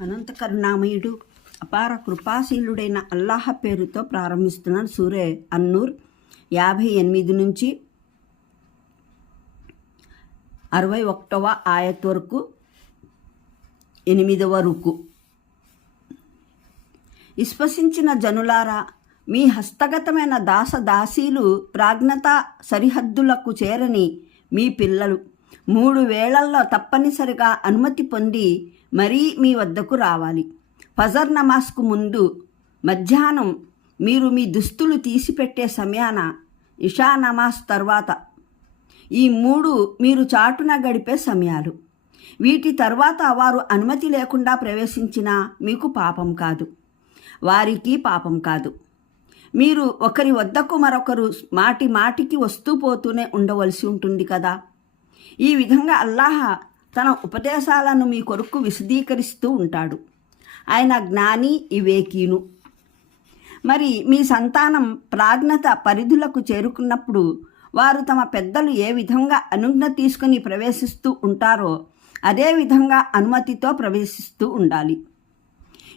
అనంత కరుణామయుడు అపార కృపాశీలుడైన అల్లాహ్ పేరుతో ప్రారంభిస్తున్నాను. సూరే అన్నూర్ 58 నుంచి 61వ ఆయత్ వరకు 8వ రుకు. విశ్వసించిన జనులారా, మీ హస్తగతమైన దాసదాసీలు ప్రాజ్ఞత సరిహద్దులకు చేరని మీ పిల్లలు 3 వేళల్లో తప్పనిసరిగా అనుమతి పొంది మరీ మీ వద్దకు రావాలి. ఫజర్ నమాజ్కు ముందు, మధ్యాహ్నం మీరు మీ దుస్తులు తీసిపెట్టే సమయాన, ఇషా నమాజ్ తర్వాత. ఈ 3 మీరు చాటున గడిపే సమయాలు. వీటి తర్వాత వారు అనుమతి లేకుండా ప్రవేశించినా మీకు పాపం కాదు, వారికి పాపం కాదు. మీరు ఒకరి వద్దకు మరొకరు మాటి మాటికి వస్తూ పోతూనే ఉండవలసి ఉంటుంది కదా. ఈ విధంగా అల్లాహ్ తన ఉపదేశాలను మీ కొరకు విశదీకరిస్తూ ఉంటాడు. ఆయన జ్ఞాని, వివేకీను. మరి మీ సంతానం ప్రాజ్ఞత పరిధులకు చేరుకున్నప్పుడు వారు తమ పెద్దలు ఏ విధంగా అనుజ్ఞ తీసుకుని ప్రవేశిస్తూ ఉంటారో అదే విధంగా అనుమతితో ప్రవేశిస్తూ ఉండాలి.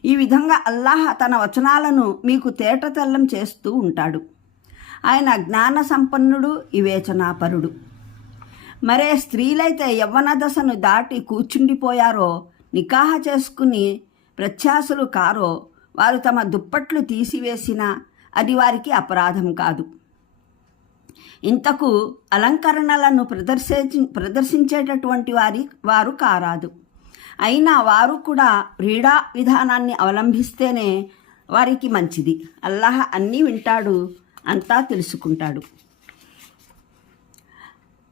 ఈ విధంగా అల్లాహ్ తన వచనాలను మీకు తేటతెల్లం చేస్తూ ఉంటాడు. ఆయన జ్ఞాన సంపన్నుడు, వివేచనాపరుడు. మరే స్త్రీలైతే యవ్వన దశను దాటి కూర్చుండిపోయారో, నికాహ చేసుకుని ప్రత్యాసులు కారో, వారు తమ దుప్పట్లు తీసివేసినా అది వారికి అపరాధం కాదు. ఇంతకు అలంకరణలను ప్రదర్శించేటటువంటి వారు కారాదు. అయినా వారు కూడా క్రీడా విధానాన్ని అవలంబిస్తేనే వారికి మంచిది. అల్లాహ్ అన్నీ వింటాడు, అంతా తెలుసుకుంటాడు.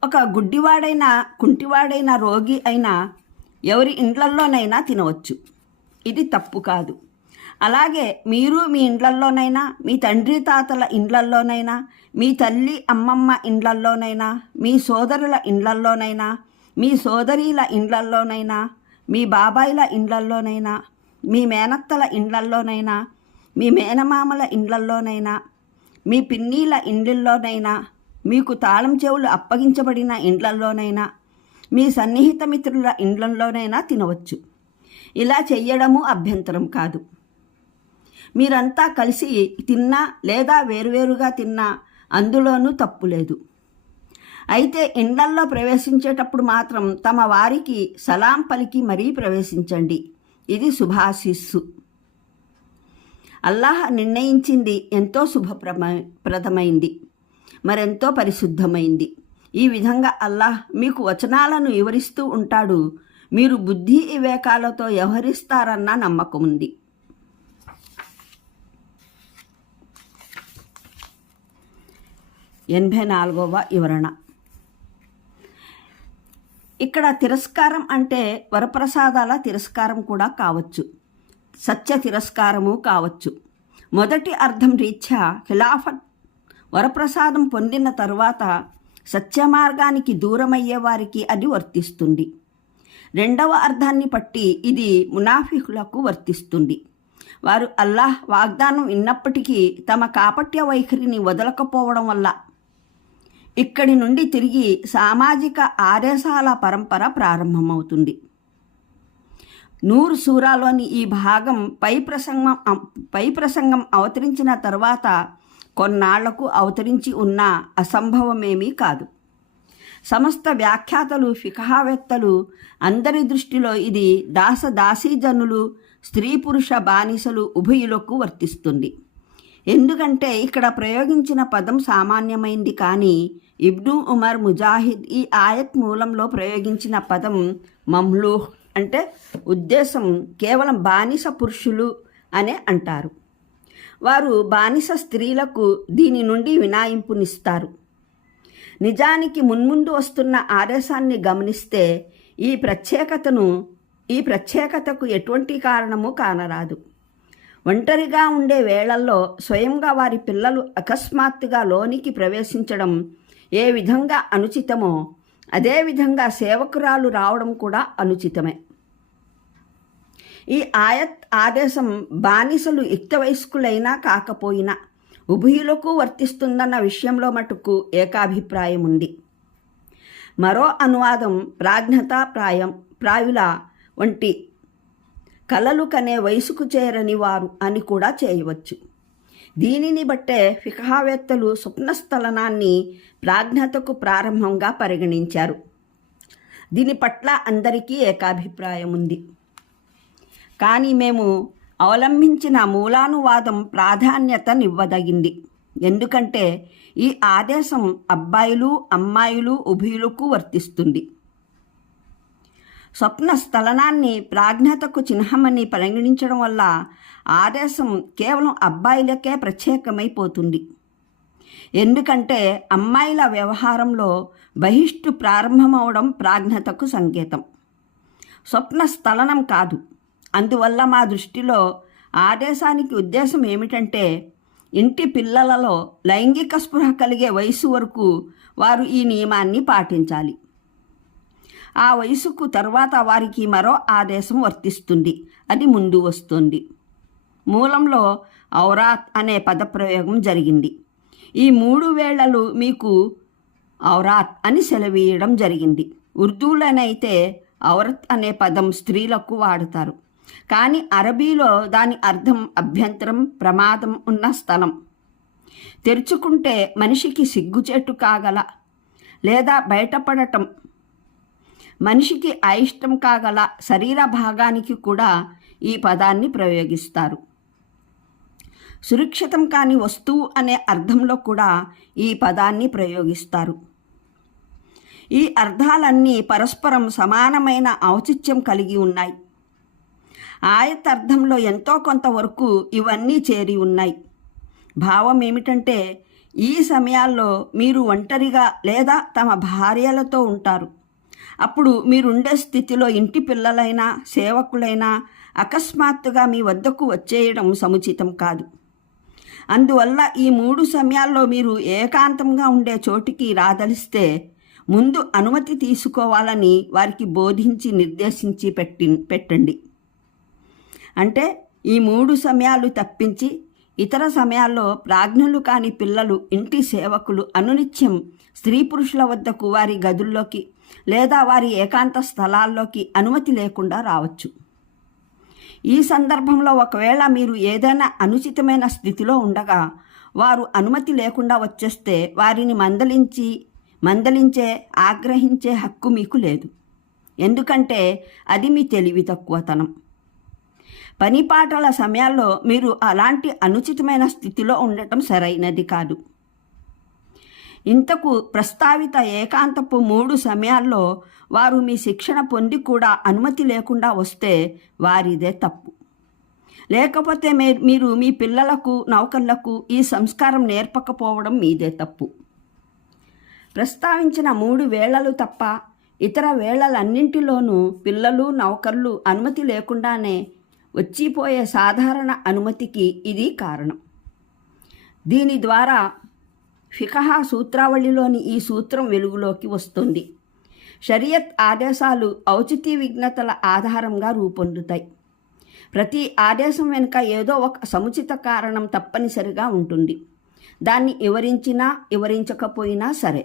ఒక గుడ్డివాడైనా, కుంటివాడైనా, రోగి అయినా ఎవరి ఇండ్లల్లోనైనా తినవచ్చు. ఇది తప్పు కాదు. అలాగే మీరు మీ ఇండ్లల్లోనైనా, మీ తండ్రి తాతల ఇండ్లల్లోనైనా, మీ తల్లి అమ్మమ్మ ఇండ్లల్లోనైనా, మీ సోదరుల ఇండ్లల్లోనైనా, మీ సోదరీల ఇండ్లల్లోనైనా, మీ బాబాయిల ఇండ్లల్లోనైనా, మీ మేనత్తల ఇండ్లల్లోనైనా, మీ మేనమామల ఇండ్లల్లోనైనా, మీ పిన్నీల ఇండ్లల్లోనైనా, మీకు తాళం చెవులు అప్పగించబడిన ఇండ్లల్లోనైనా, మీ సన్నిహిత మిత్రుల ఇండ్లల్లోనైనా తినవచ్చు. ఇలా చెయ్యడము అభ్యంతరం కాదు. మీరంతా కలిసి తిన్నా లేదా వేరువేరుగా తిన్నా అందులోనూ తప్పు లేదు. అయితే ఇండ్లల్లో ప్రవేశించేటప్పుడు మాత్రం తమ వారికి సలాం పలికి మరీ ప్రవేశించండి. ఇది శుభాశిస్సు. అల్లాహ్ నిర్ణయించింది ఎంతో శుభప్రదమైంది, మరెంతో పరిశుద్ధమైంది. ఈ విధంగా అల్లాహ్ మీకు వచనాలను వివరిస్తూ ఉంటాడు. మీరు బుద్ధి వివేకాలతో వ్యవహరిస్తారన్న నమ్మకం ఉంది. ఎనభై వివరణ. ఇక్కడ తిరస్కారం అంటే వరప్రసాదాల తిరస్కారం కూడా కావచ్చు, సత్య తిరస్కారము కావచ్చు. మొదటి అర్థం రీత్యా ఖిలాఫత్ వరప్రసాదం పొందిన తరువాత సత్యమార్గానికి దూరమయ్యే వారికి అది వర్తిస్తుంది. రెండవ అర్థాన్ని బట్టి ఇది మునాఫికులకు వర్తిస్తుంది. వారు అల్లాహ్ వాగ్దానం విన్నప్పటికీ తమ కాపట్య వైఖరిని వదలకపోవడం వల్ల ఇక్కడి నుండి తిరిగి సామాజిక ఆదేశాల పరంపర ప్రారంభమవుతుంది. నూర్ సూరాలోని ఈ భాగం పై ప్రసంగం అవతరించిన తర్వాత కొన్నాళ్లకు అవతరించి ఉన్న అసంభవమేమీ కాదు. సమస్త వ్యాఖ్యాతలు, ఫిఖహావేత్తలు అందరి దృష్టిలో ఇది దాసదాసీజనులు, స్త్రీ పురుష బానిసలు ఉభయులకు వర్తిస్తుంది. ఎందుకంటే ఇక్కడ ప్రయోగించిన పదం సామాన్యమైంది. కానీ ఇబ్ను ఉమర్, ముజాహిద్ ఈ ఆయత్ మూలంలో ప్రయోగించిన పదం మమ్లూహ్ అంటే ఉద్దేశం కేవలం బానిస పురుషులు అనే అంటారు. వారు బానిస స్త్రీలకు దీని నుండి వినాయింపునిస్తారు. నిజానికి మున్ముందు వస్తున్న ఆదేశాన్ని గమనిస్తే ఈ ప్రత్యేకతకు ఎటువంటి కారణము కానరాదు. ఒంటరిగా ఉండే వేళల్లో స్వయంగా వారి పిల్లలు అకస్మాత్తుగా లోనికి ప్రవేశించడం ఏ విధంగా అనుచితమో అదేవిధంగా సేవకురాలు రావడం కూడా అనుచితమే. ఈ ఆయత్ ఆదేశం బానిసలు యుక్త వయస్కులైనా కాకపోయినా ఉభయులకు వర్తిస్తుందన్న విషయంలో మటుకు ఏకాభిప్రాయం ఉంది. మరో అనువాదం ప్రాజ్ఞతా ప్రాయుల వంటి కలలు కనే వయసుకు చేరని వారు అని కూడా చేయవచ్చు. దీనిని బట్టే ఫిఖహావేత్తలు స్వప్నస్థలనాన్ని ప్రాజ్ఞతకు ప్రారంభంగా పరిగణించారు. దీని పట్ల అందరికీ ఏకాభిప్రాయం ఉంది. కానీ మేము అవలంబించిన మూలానువాదం ప్రాధాన్యతనివ్వదగింది. ఎందుకంటే ఈ ఆదేశం అబ్బాయిలు అమ్మాయిలు ఉభయులకు వర్తిస్తుంది. స్వప్న స్థలనాన్ని ప్రాజ్ఞతకు చిహ్నమని పరిగణించడం వల్ల ఆదేశం కేవలం అబ్బాయిలకే ప్రత్యేకమైపోతుంది. ఎందుకంటే అమ్మాయిల వ్యవహారంలో బహిష్టు ప్రారంభమవడం ప్రాజ్ఞతకు సంకేతం, స్వప్న స్థలనం కాదు. అందువల్ల మా దృష్టిలో ఆదేశానికి ఉద్దేశం ఏమిటంటే ఇంటి పిల్లలలో లైంగిక స్పృహ కలిగే వయసు వరకు వారు ఈ నియమాన్ని పాటించాలి. ఆ వయసుకు తర్వాత వారికి మరో ఆదేశం వర్తిస్తుంది, అది ముందు వస్తుంది. మూలంలో ఔరాత్ అనే పదప్రయోగం జరిగింది. ఈ 3 వేళలు మీకు ఔరాత్ అని సెలవీయడం జరిగింది. ఉర్దూలోనైతే ఔరత్ అనే పదం స్త్రీలకు వాడతారు. కానీ అరబీలో దాని అర్థం అభ్యంతరం, ప్రమాదం ఉన్న స్థలం. తెరుచుకుంటే మనిషికి సిగ్గుచేటు కాగల లేదా బయటపడటం, మనిషికి అయిష్టం కాగల శరీర భాగానికి కూడా ఈ పదాన్ని ప్రయోగిస్తారు. సురక్షితం కాని వస్తువు అనే అర్థంలో కూడా ఈ పదాన్ని ప్రయోగిస్తారు. ఈ అర్థాలన్నీ పరస్పరం సమానమైన ఔచిత్యం కలిగి ఉన్నాయి. ఆయత్ అర్థంలో ఎంతో కొంతవరకు ఇవన్నీ చేరి ఉన్నాయి. భావం ఏమిటంటే ఈ సమయాల్లో మీరు ఒంటరిగా లేదా తమ భార్యలతో ఉంటారు. అప్పుడు మీరుండే స్థితిలో ఇంటి పిల్లలైనా సేవకులైనా అకస్మాత్తుగా మీ వద్దకు వచ్చేయడం సముచితం కాదు. అందువల్ల ఈ 3 సమయాల్లో మీరు ఏకాంతంగా ఉండే చోటికి రాదలిస్తే ముందు అనుమతి తీసుకోవాలని వారికి బోధించి నిర్దేశించి పెట్టండి. అంటే ఈ 3 సమయాలు తప్పించి ఇతర సమయాల్లో ప్రాజ్ఞులు కాని పిల్లలు, ఇంటి సేవకులు అనునిత్యం స్త్రీ పురుషుల వద్దకు వారి గదుల్లోకి లేదా వారి ఏకాంత స్థలాల్లోకి అనుమతి లేకుండా రావచ్చు. ఈ సందర్భంలో ఒకవేళ మీరు ఏదైనా అనుచితమైన స్థితిలో ఉండగా వారు అనుమతి లేకుండా వచ్చేస్తే వారిని మందలించే ఆగ్రహించే హక్కు మీకు లేదు. ఎందుకంటే అది మీ తెలివి తక్కువతనం. పనిపాటల సమయాల్లో మీరు అలాంటి అనుచితమైన స్థితిలో ఉండటం సరైనది కాదు. ఇంతకు ప్రస్తావిత ఏకాంతపు 3 సమయాల్లో వారు మీ శిక్షణ పొంది కూడా అనుమతి లేకుండా వస్తే వారిదే తప్పు. లేకపోతే మీరు మీ పిల్లలకు, నౌకర్లకు ఈ సంస్కారం నేర్పకపోవడం మీదే తప్పు. ప్రస్తావించిన 3 వేళలు తప్ప ఇతర వేళలన్నింటిలోనూ పిల్లలు, నౌకర్లు అనుమతి లేకుండానే వచ్చిపోయే సాధారణ అనుమతికి ఇది కారణం. దీని ద్వారా ఫిఖహా సూత్రావళిలోని ఈ సూత్రం వెలుగులోకి వస్తుంది. షరియత్ ఆదేశాలు ఔచిత్య విఘ్నతల ఆధారంగా రూపొందుతాయి. ప్రతి ఆదేశం వెనుక ఏదో ఒక సముచిత కారణం తప్పనిసరిగా ఉంటుంది. దాన్ని వివరించినా వివరించకపోయినా సరే.